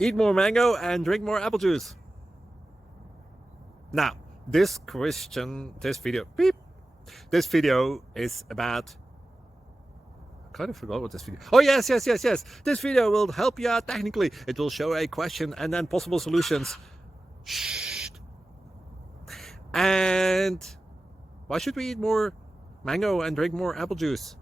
Eat more mango and drink more apple juice. Now, this video is about, I kind of forgot what this video. Oh, yes. This video will help you out technically. It will show a question and then possible solutions. Shh. And why should we eat more mango and drink more apple juice?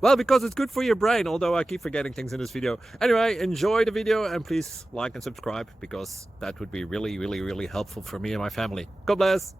Well, because it's good for your brain, although I keep forgetting things in this video. Anyway, enjoy the video and please like and subscribe, because that would be really helpful for me and my family. God bless!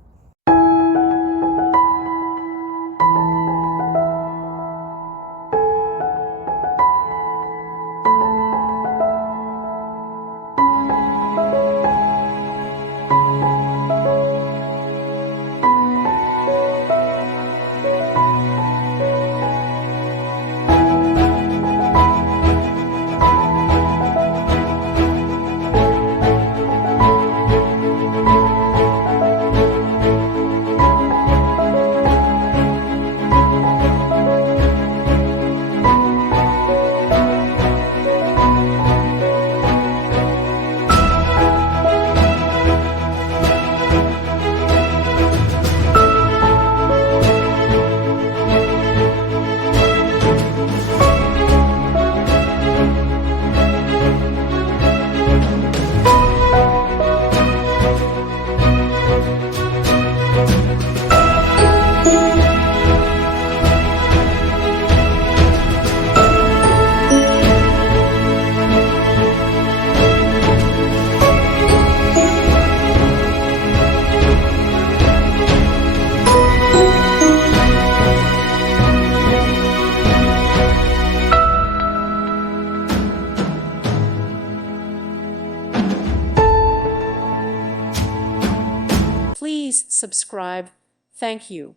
Please subscribe. Thank you.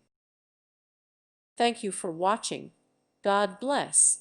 Thank you for watching. God bless.